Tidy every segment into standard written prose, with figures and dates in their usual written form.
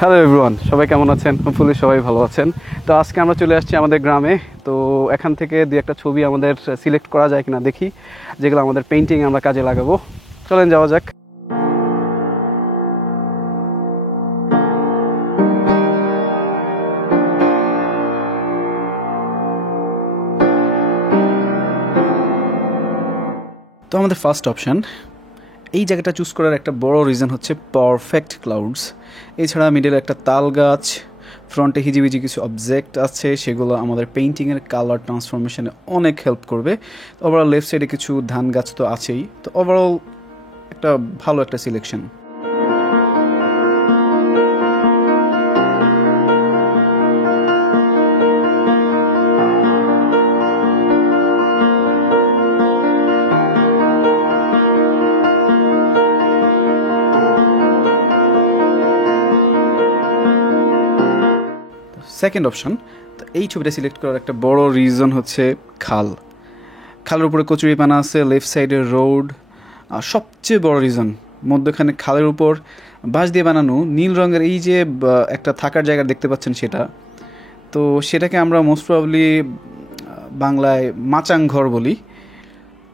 Hello everyone, সবাই কেমন আছেন? হোপফুলি সবাই ভালো আছেন। তো আজকে আমরা চলে আসছি আমাদের গ্রামে। তো এখান থেকে দু একটা ছবি আমাদের সিলেক্ট করা যায় কিনা দেখি, যেগুলো আমাদের পেইন্টিং আমরা কাজে লাগাবো। চলেন যাওয়া যাক। তো আমাদের ফার্স্ট অপশান, এই জায়গাটা চুজ করার একটা বড় রিজন হচ্ছে পারফেক্ট ক্লাউডস। এছাড়া মিডলে একটা তাল গাছ, ফ্রন্টে হিজিবিজি কিছু অবজেক্ট আছে, সেগুলো আমাদের পেইন্টিংয়ের কালার ট্রান্সফরমেশনে অনেক হেল্প করবে। তো ওভারঅল লেফট সাইডে কিছু ধান গাছ তো আছেই। তো ওভারঅল একটা ভালো একটা সিলেকশন। সেকেন্ড অপশন, তো এই ছবিটা সিলেক্ট করার একটা বড় রিজন হচ্ছে খালের উপরে কচুরিপানা আছে, লেফট সাইডের রোড। সবচেয়ে বড় রিজন, মধ্যখানে খালের উপর বাঁশ দিয়ে বানানো নীল রঙের এই যে একটা থাকার জায়গা দেখতে পাচ্ছেন, সেটাকে আমরা মোস্ট প্রবাবলি বাংলায় মাচাং ঘর বলি।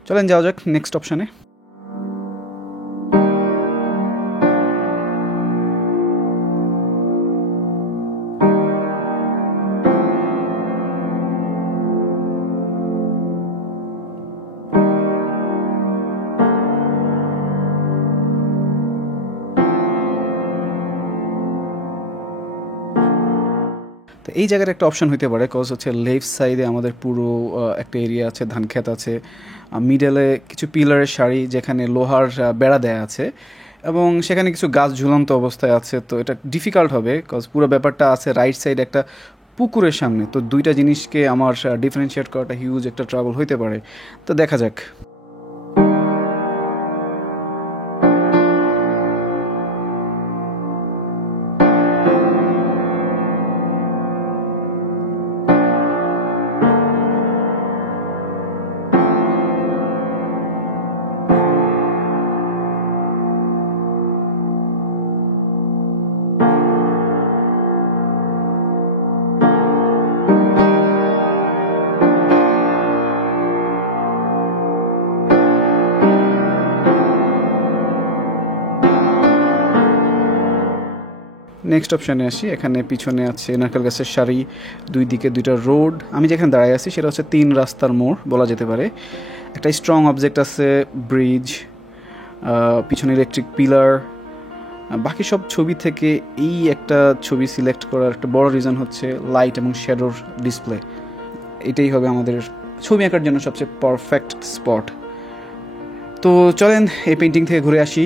চলেন যাওয়া যাক নেক্সট অপশানে। তো এই জায়গার একটা অপশন হতে পারে, কজ হচ্ছে লেফট সাইডে আমাদের পুরো একটা এরিয়া আছে, ধান ক্ষেত আছে, মিডলে কিছু পিলারের সারি যেখানে লোহার বেড়া দেয়া আছে, এবং সেখানে কিছু গাছ ঝুলন্ত অবস্থায় আছে। তো এটা ডিফিকাল্ট হবে, কজ পুরো ব্যাপারটা আছে রাইট সাইডে একটা পুকুরের সামনে। তো দুইটা জিনিসকে আমার ডিফারেন্সিয়েট করাটা হিউজ একটা ট্রাবল হইতে পারে। তো দেখা যাক। নেক্সট অপশানে আসি। এখানে পিছনে আছে নারকেল গাছের সারি, দুই দিকে দুইটা রোড। আমি যেখানে দাঁড়ায় আছি সেটা হচ্ছে 3 রাস্তার মোড় বলা যেতে পারে। একটা স্ট্রং অবজেক্ট আছে, ব্রিজ, পিছনে ইলেকট্রিক পিলার। বাকি সব ছবি থেকে এই একটা ছবি সিলেক্ট করার একটা বড় রিজন হচ্ছে লাইট এবং শ্যাডোর ডিসপ্লে। এটাই হবে আমাদের ছবি আঁকার জন্য সবচেয়ে পারফেক্ট স্পট। তো চলেন এই পেইন্টিং থেকে ঘুরে আসি।